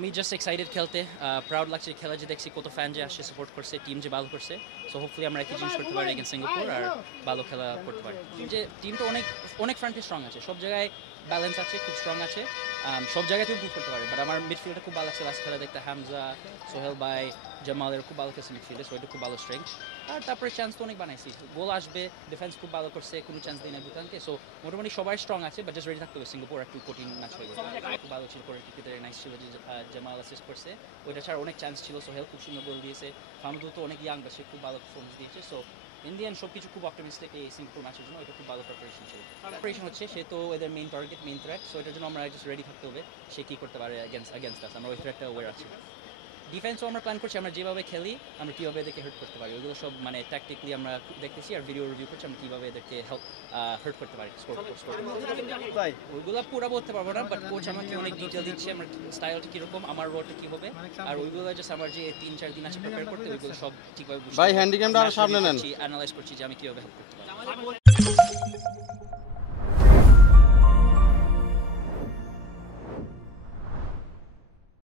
আমি just excited খেলতে proud লাগছে খেলা যে দেখছি কত ফ্যান যে আসছে সাপোর্ট করছে টিম যে ভালো করছে সো হোপফুলি আমরা একই জিনিস করতে পারি এগেন্স্ট সিঙ্গাপুর আর ভালো খেলা করতে পারি যে টিমটা অনেক অনেক ফ্রন্টে স্ট্রং আছে সব জায়গায় ব্যালেন্স আছে খুব স্ট্রং আছে সব জায়গাতে ইমপ্রুভ করতে পারে বাট আমার মিডফিল্ডটা খুব ভালো লাগছে লাস্ট খেলা দেখতে হামজা সোহেল বাই জামালের খুব ভালো খেলছে মিডফিল্ডে সো এটা খুব ভালো স্ট্রেংথ আর তারপরে চান্স তো অনেক বানাইছি গোল আসবে ডিফেন্স খুব ভালো করছে কোনো চান্স দিই না ভুটানকে সো মোটামুটি সবাই স্ট্রং আছে বাট জাস্ট রেডি থাকতে হবে সিঙ্গাপুর একটু কঠিন ম্যাচ হয়ে গেছে খুব ভালো ছিল করে ক্রিকেটের নাইস ছিল যে জামাল অ্যাসিস্ট করছে ওইটা ছাড়া অনেক চান্স ছিল সোহেল খুব সুন্দর গোল দিয়েছে ফামদু তো অনেক ইয়াং বা সে খুব ভালো পারফরমেন্স দিয়েছে সো ইন্ডিয়ান সব কিছু খুব অপটিমিস্টিক এই সিঙ্গাপুর ম্যাচের জন্য এটা খুব ভালো প্রিপারেশন ছিল প্রিপারেশন হচ্ছে সে তো এদের main target main threat so এটার জন্য আমরা জাস্ট রেডি থাকতে হবে সে কী করতে পারে অ্যাগেন্স্ট আস আমরা ওই থ্রেটটা ওয়ার আছি ডিফেন্সও আমরা প্ল্যান করছি আমরা যেভাবে খেলি আমরা কীভাবে এদেরকে হার্ট করতে পারি ওইগুলো সব মানে ট্যাকটিক্যালি আমরা দেখতেছি আর ভিডিও রিভিউ করছি আমরা কীভাবে এদেরকে হার্ট করতে পারি ওইগুলো পুরো বলতে পারবো না বাট কোচ আমাকে অনেক ডিটেল দিচ্ছে আমার স্টাইলটা কীরকম আমার রোলটা কী হবে আর ওইগুলো জাস্ট আমার যে 3-4 দিন আছে প্রিপেয়ার করতে ওইগুলো সব ঠিকভাবে ভাই হ্যান্ডিক্যামটা আর সামনে নেন অ্যানালাইজ করছি যে আমি কীভাবে হেল্প করতে পারি